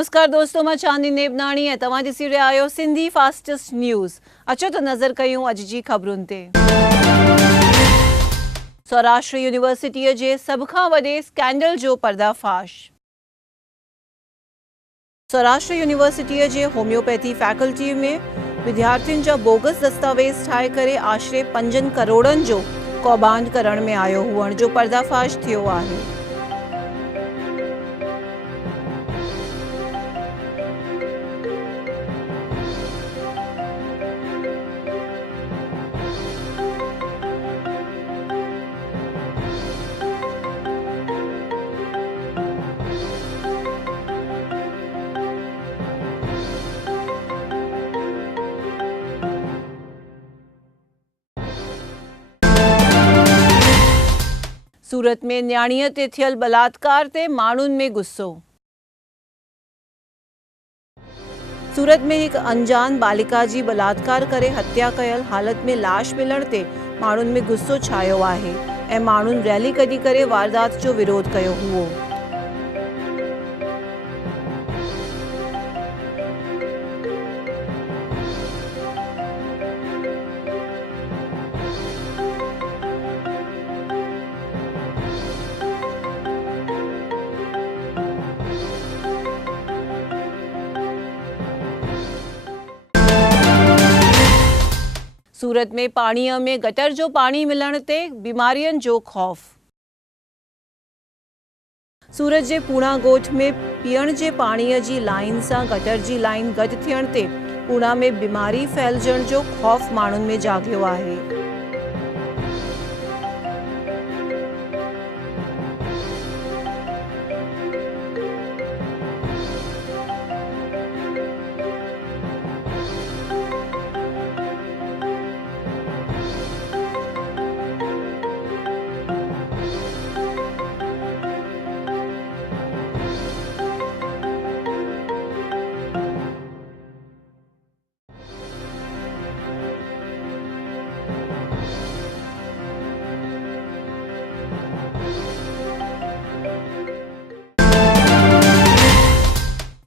नमस्कार दोस्तों, मैं चांदनी नेबनाणी है। तव्हां ॾिसी रहिया आहियो सिंधी फास्टेस्ट न्यूज़। अचो त नज़र कयूं अॼु जी ख़बरुनि ते। सौराष्ट्र यूनिवर्सिटीअ जे सभ खां वॾे स्कैंडल जो पर्दाफाश। सौराष्ट्र यूनिवर्सिटीअ जे होम्योपैथी फैकल्टी में विद्यार्थियुनि जा बोगस दस्तावेज़ ठाहे करे आशिरे 5 करोड़नि जो कौबांड करण में आयो हुअण जो पर्दाफाश थियो आहे। सूरत में न्याणीअ ते थियल बलात्कार ते माण्हुनि में गुस्सो। सूरत में एक अनजान बालिका जी बलात्कार करे हत्या कयल हालत में लाश मिलण ते माण्हुनि में गुस्सो छायो आहे ऐं माण्हुनि रैली कढी करे वारदात जो विरोध कयो हुओ। सूरत में पाणीअ में गटर जो पानी मिलण ते बीमारियनि जो खौफ़। सूरत जे पूणा ॻोठ में पीअण जे पाणीअ जी लाइन सां गटर जी लाइन गॾु थियण ते पूणा में बीमारी फैलजण जो खौफ़ माण्हुनि में जाॻियो आहे।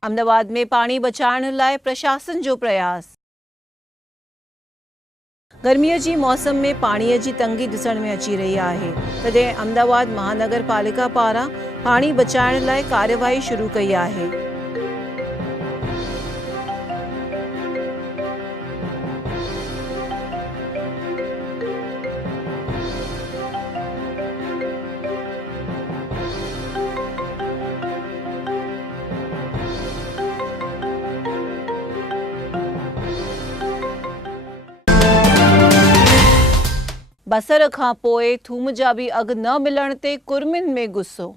अहमदाबाद में पानी बचाइण लाइ प्रशासन जो प्रयास। गर्मीअ जी मौसम में पाणीअ जी तंगी ॾिसण में अची रही आहे, तॾहिं अहमदाबाद महानगर पालिका पारां पाणी बचाइण लाइ कार्यवाही शुरू कई आहे। बसर खां पोइ थूम जा बि अघ न मिलण ते कुर्मियुनि में गुस्सो।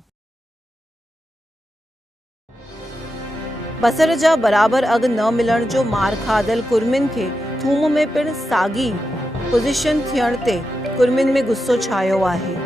बसर जा बराबरि अघ न मिलण जो मार खाधल कुर्मियुनि खे थूम में पिणु साॻी पोज़ीशन थियण ते कुर्मियुनि में गुस्सो छायो आहे।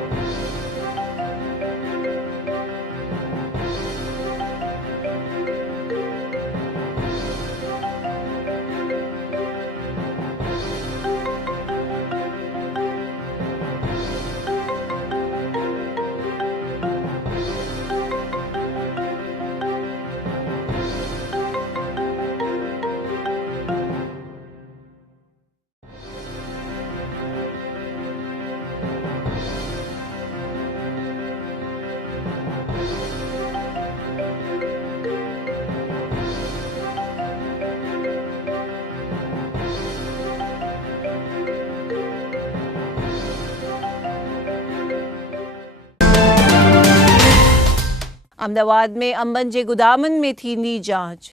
अहमदाबाद में अंबनि जे गुदामनि में थींदी जांच।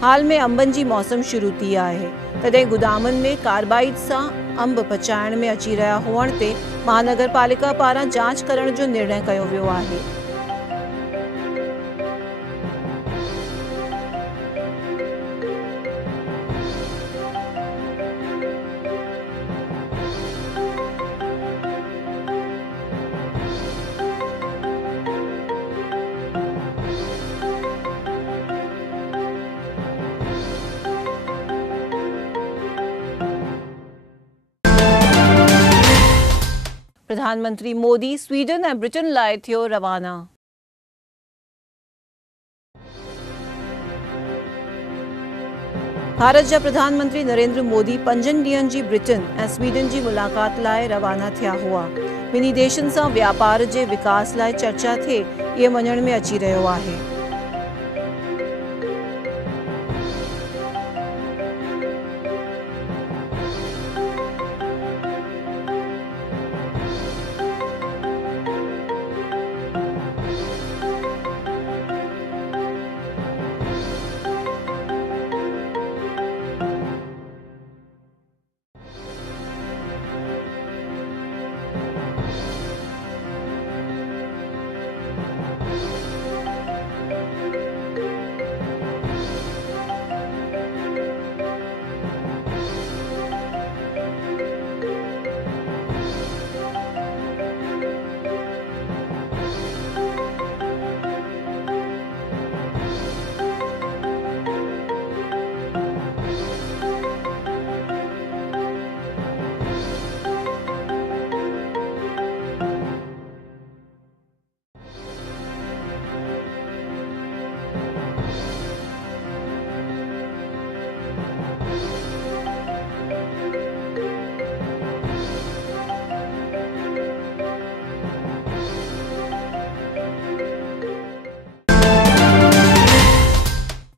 हाल में अंबनि जी मौसम शुरू थी आहे, तॾहिं गुदामनि में कार्बाइड सां अंब पचाइण में अची रहिया हुअण ते महानगर पालिका पारां जांच करण जो निर्णय कयो वियो आहे। प्रधानमंत्री मोदी स्वीडन ऐं ब्रिटेन लाइ थियो रवाना। भारत जा प्रधानमंत्री नरेंद्र मोदी 5 ॾींहनि जी ब्रिटेन ऐं स्वीडन जी मुलाक़ात लाइ रवाना थिया हुआ। ॿिन्ही देशनि सां व्यापार जे विकास लाइ चर्चा थिए, इहे मञण में अची रहियो आहे।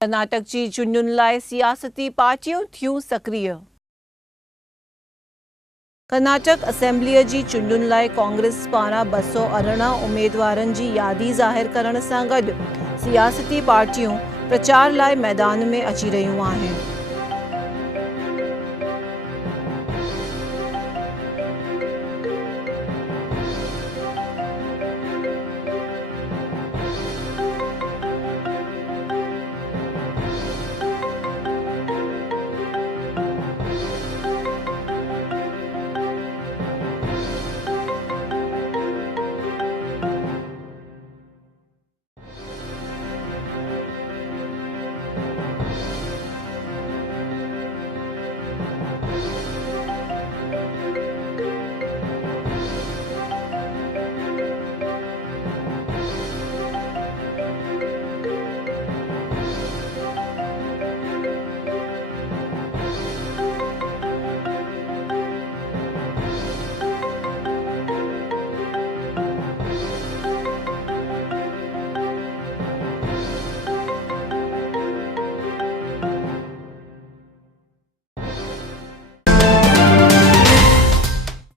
कर्नाटक जी चूंडुनि लाइ सियासती पार्टियूं थियूं सक्रिय। कर्नाटक असेंबलीअ जी चूंडुनि लाइ कांग्रेस पारां 218 उमेदवारनि जी यादी ज़ाहिर करण सां गॾु सियासती पार्टियूं प्रचार लाइ मैदान में अची रहियूं आहिनि।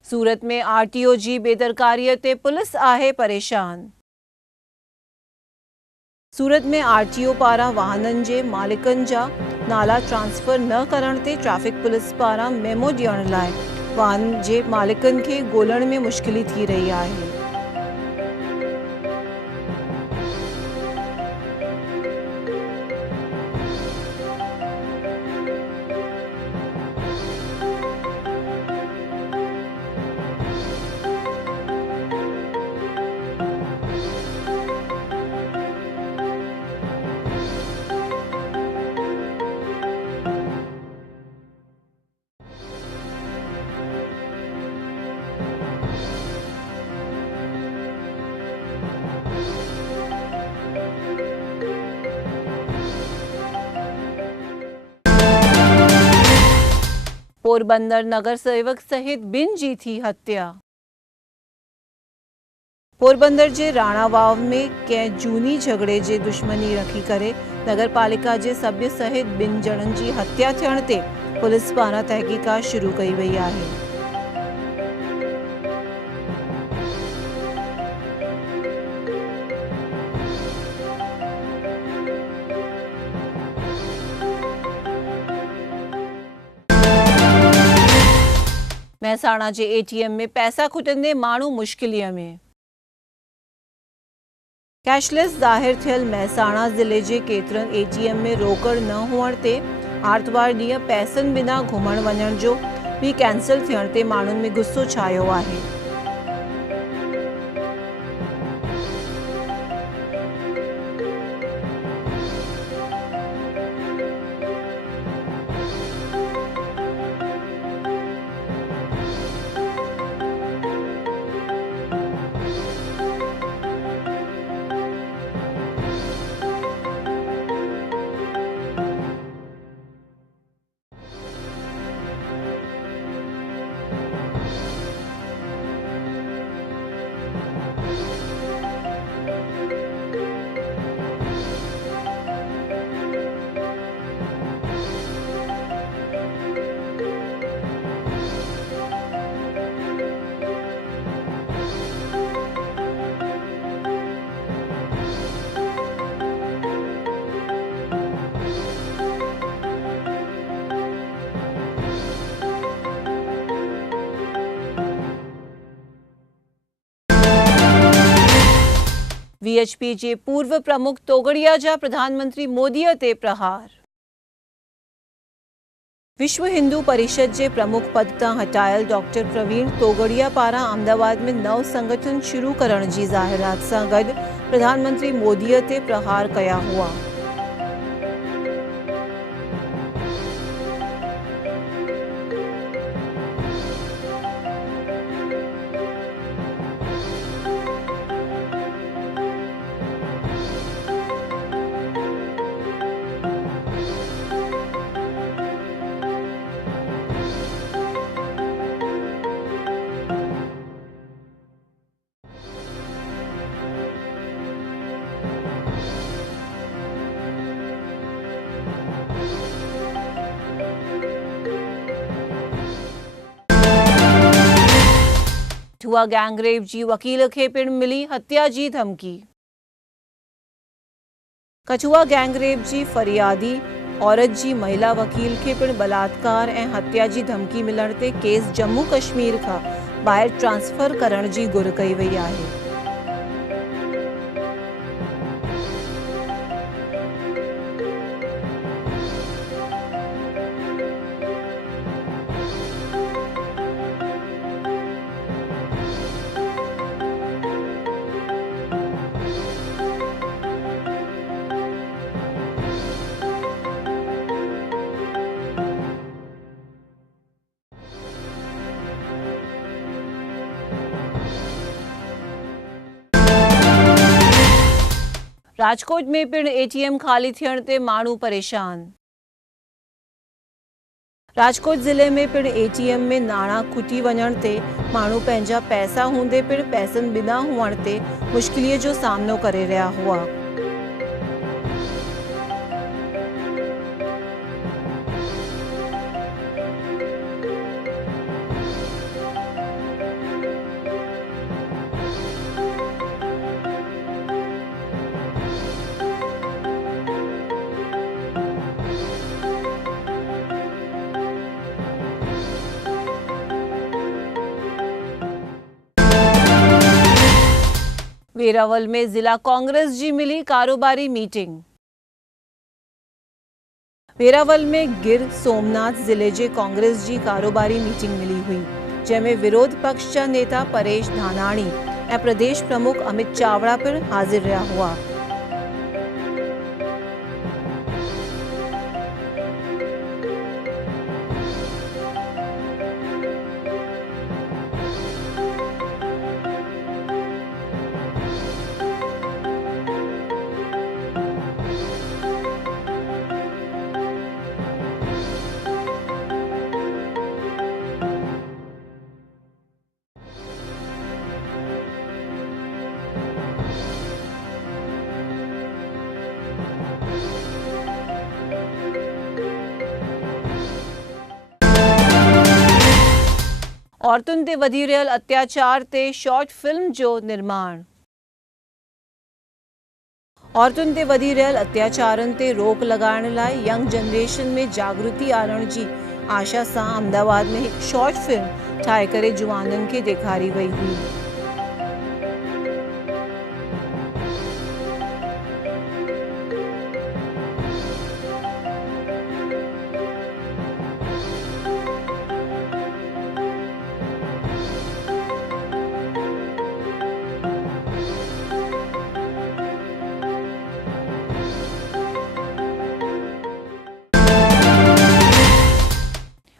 सूरत में आरटीओ जी बेदरकारीअ ते पुलिस आहे परेशान। सूरत में आरटीओ पारां वाहननि जे मालिकनि जा नाला ट्रांसफर न करण ते ट्रैफिक पुलिस पारां मेमो ॾियण लाइ वाहन जे मालिकनि खे ॻोल्हण में मुश्किल थी रही आहे। पोरबंदर नगर सेवक सहित ॿिनि जी थी हत्या। पोरबंदर जे राणा वाव में कंहिं जूनी झगड़े जे दुश्मनी रखी करे नगर पालिका जे सभ्य सहित ॿिनि ॼणनि जी हत्या थियण ते पुलिस पारां तहक़ीक़ात शुरू कई वई आहे। महसाणा जे एटीएम में पैसा खुटंदे माण्हू मुश्किलीअ में। कैशलेस ज़ाहिर थियल महसाणा ज़िले जे केतिरनि एटीएम में रोकड़ न हुअण ते आर्तवार ॾींहुं पैसनि बिना घुमण वञण जो बि कैंसिल थियण ते माण्हुनि में गुस्सो छायो आहे। वीएचपी जे पूर्व प्रमुख तोगड़िया जा प्रधानमंत्री मोदीअ ते प्रहार। विश्व हिंदू परिषद जे प्रमुख पद तां हटायल डॉक्टर प्रवीण तोगड़िया पारां अहमदाबाद में नव संगठन शुरू करण जी ज़ाहिरात सां गॾु प्रधानमंत्री मोदीअ ते प्रहार कया हुआ। कठुआ गैंगरेप जी वकील खे पिण मिली हत्या जी धमकी। कठुआ गैंगरेप जी फरियादी औरत जी महिला वकील खे पिण बलात्कार ऐं हत्या जी धमकी मिलण ते केस जम्मू कश्मीर खां ॿाहिरि ट्रांसफर करण जी घुर कई वई आहे। राजकोट में पिण एटीएम खाली थियण ते माण्हू परेशान। राजकोट ज़िले में पिण एटीएम में नाणा खुटी वञण ते माण्हू पंहिंजा पैसा हूंदे पिण पैसनि बिना हुअण ते मुश्किलीअ जो सामनो करे रहिया हुआ। वेरावल में जिला कांग्रेस जी मिली कारोबारी मीटिंग। वेरावल में गिर सोमनाथ जिले जे कांग्रेस जी कारोबारी मीटिंग मिली हुई, जंहिंमें विरोध पक्ष जा नेता परेश धानाणी ऐं प्रदेश प्रमुख अमित चावड़ा पिण हाजिर रहिया हुआ। औरतुनि ते वधी रहियल अत्याचार ते शॉर्ट फिल्म जो निर्माण। औरतुनि ते वधी रहियल अत्याचारनि ते रोक लॻाइण लाइ यंग जनरेशन में जागृति आणण जी आशा सां अहमदाबाद में हिकु शॉर्ट फिल्म ठाहे करे जुवाननि खे ॾेखारी वई हुई।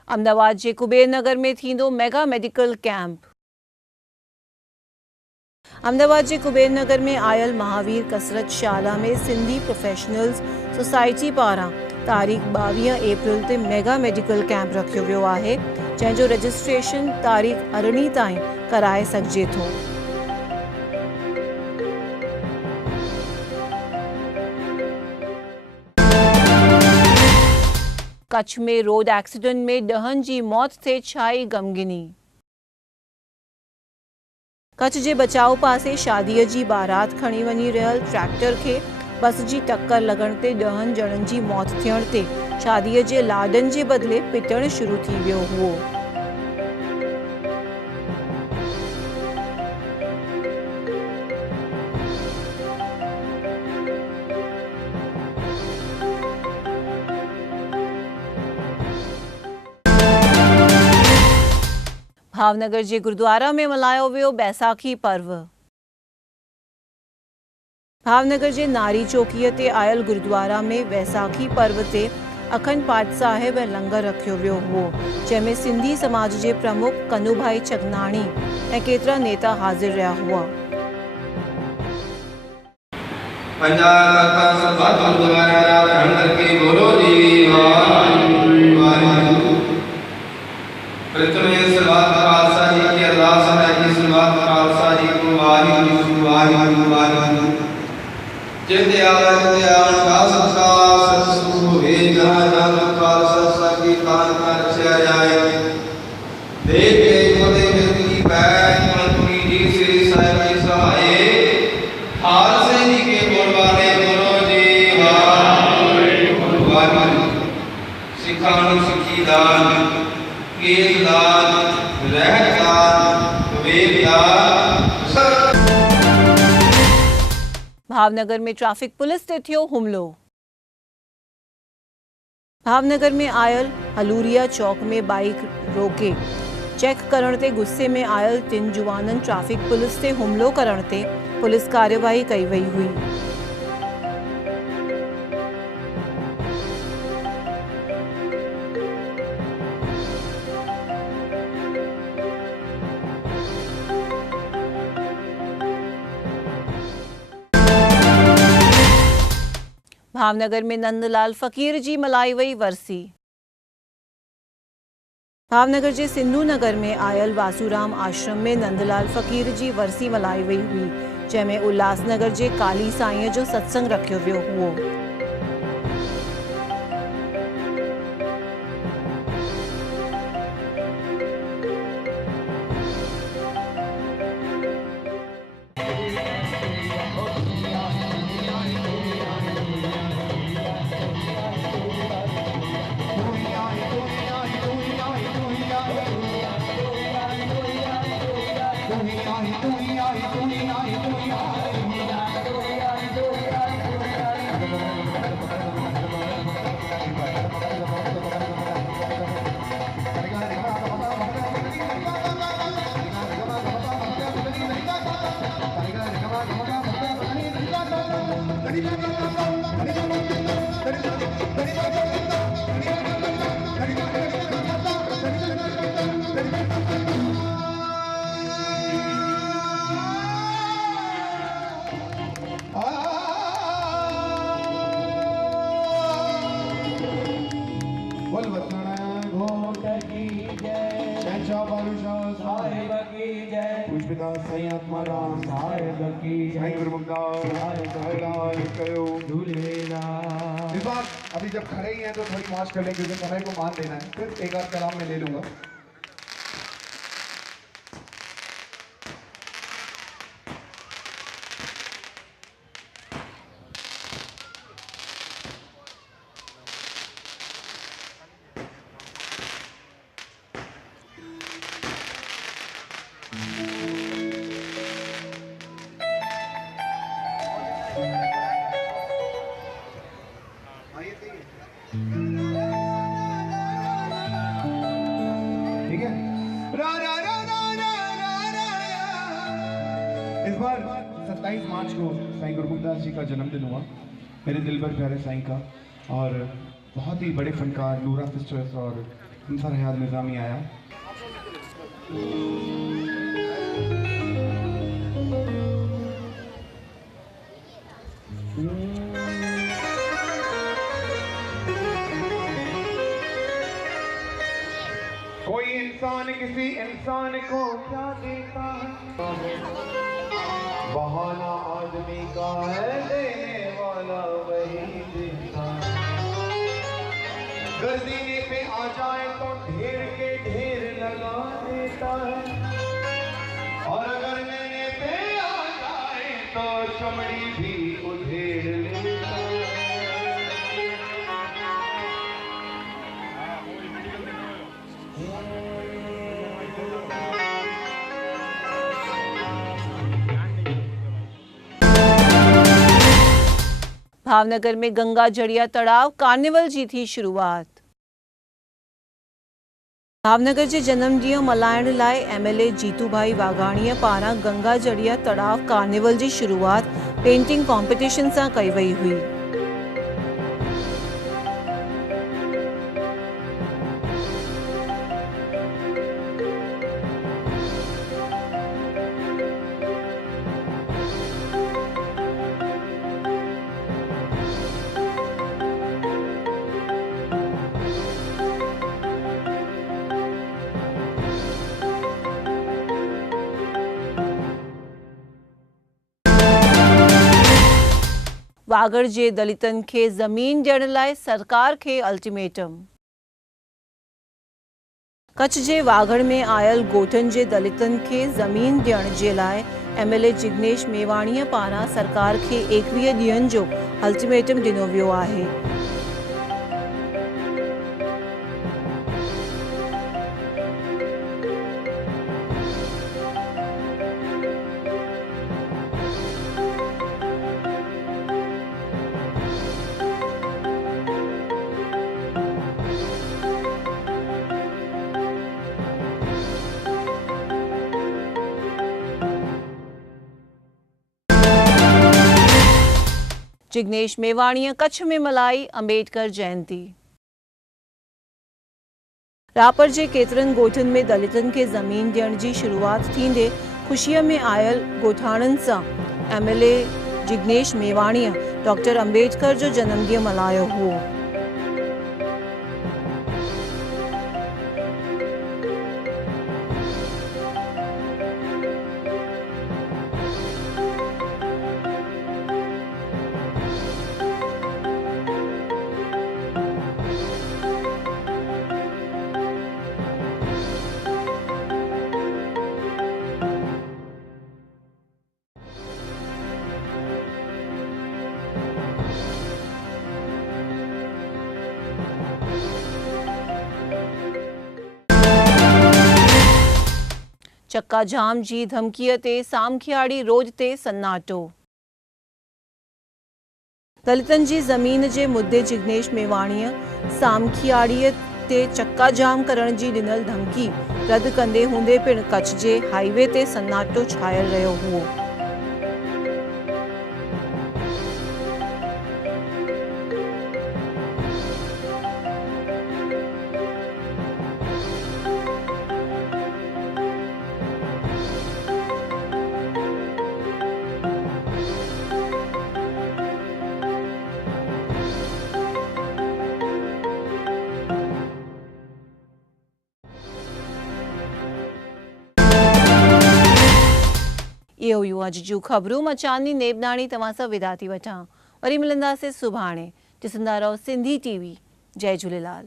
अहमदाबाद जे कुबेर नगर में थींदो मेगा मेडिकल कैंप। अहमदाबाद जे कुबेर नगर में आयल महावीर कसरत शाला में सिंधी प्रोफेशनल्स सोसाइटी पारां तारीख़ 22 अप्रैल ते मेगा मेडिकल कैंप रखियो वियो आहे, जंहिंजो रजिस्ट्रेशन तारीख़ 18 ताईं कराए सघिजे थो। कच्छ में रोड एक्सीडेंट में 10 जी मौत थे छाई गमगिनी। कच्छ जे बचाव पासे शादीअ जी बारात खणी वञी रहियल ट्रैक्टर खे बस जी टक्कर लॻण ते 10 ॼणनि जी मौत थियण ते शादीअ जे लाॾनि जे बदिले पिटण शुरू थी वियो हुओ। भावनगर जे गुरुद्वारा में मल्हायो वियो बैसाखी पर्व। भावनगर जे नारी चौकीअ ते आयल गुरुद्वारा में बैसाखी पर्व ते अखंड पाठ साहिब ऐं लंगर रखियो वियो हो, जंहिंमें सिंधी समाज जे प्रमुख कनुभाई चगनाणी ऐं केतिरा नेता हाज़िर रहिया हुआ। भावनगर में ट्रैफिक पुलिस ते थियो हुमलो। भावनगर में आयल हलूरिया चौक में बाइक रोके चेक करण ते गुस्से में आयल 3 जुवानन ट्रैफिक पुलिस ते हुमलो करण ते पुलिस कार्यवाही कई वई हुई। भावनगर में नंदलाल फ़कीर जी मल्हाई वई वरसी। भावनगर जे सिंधु नगर में आयल वासूराम आश्रम में नंदलाल फ़कीर जी वरसी मल्हाई वई हुई, जंहिंमें उल्लासनगर जे काली साईंअ जो सत्संग रखियो वियो हुओ। इस बार अभी जब खड़े ही हैं तो थोड़ी मौज कर लें, क्योंकि समय को मान देना है। फिर एक आध कलाम में ले लूंगा। ठीक है। इस बार 27 मार्च को साईं गुरमुखदास जी का जन्मदिन हुआ, मेरे दिल भर प्यारे साईं का, और बहुत ही बड़े फनकार नूरा सिस्टर्स और इंसान हयात निज़ामी आया। कोई इंसान किसी इंसान को क्या देता है, बहाना आदमी का है, देने वाला वही देता है। गर्दीने पे आ जाए तो ढेर के ढेर लगा देता है, और अगर लेने पे आ जाए तो चमड़ी भी उधेड़ लेता है। भावनगर में गंगा जड़िया तड़ाव कार्निवल जी थी शुरुआत। भावनगर जे जन्मॾींहुं मल्हाइण लाइ एमएलए जीतूभाई वाघाणीअ पारां गंगा जड़िया तड़ाव कार्निवल जी शुरूआत पेंटिंग कॉम्पिटिशन सां कई वई हुई। वागड़ जे दलितन खे ज़मीन ॾियण लाइ सरकार खे अल्टीमेटम। कच्छ जे वागड़ में आयल ॻोठनि जे दलितन खे ज़मीन ॾियण जे लाइ एमएलए जिग्नेश मेवाणीअ पारां सरकार खे 21 ॾींहनि जो अल्टीमेटम ॾिनो वियो आहे। जिग्नेश मेवाणीअ कच्छ में मल्हाई अंबेडकर जयंती। रापर जे केतिरनि ॻोठनि में दलितनि खे ज़मीन ॾियण जी शुरूआत थींदे ख़ुशीअ में आयल ॻोठाणनि सां एमएलए जिग्नेश मेवाणीअ डॉक्टर अंबेडकर जो जन्मॾींहुं मल्हायो हो। चक्का जाम जी धमकीअ ते सामखियाड़ी रोड ते सन्नाटो। दलितनि जी ज़मीन जे मुद्दे जिग्नेश मेवाणीअ सामखियाड़ीअ ते चक्का जाम करण जी ॾिनल धमकी रद्द कंदे हूंदे पिणु कच्छ जे हाईवे ते सन्नाटो छायल रहियो हुओ। इहो हुयूं अॼु जूं ख़बरूं। मां चांदनी नेबनाणी तव्हां सां विदा थी वठां। वरी मिलंदासीं सुभाणे। ॾिसंदा रहो सिंधी टीवी। जय झूलेलाल।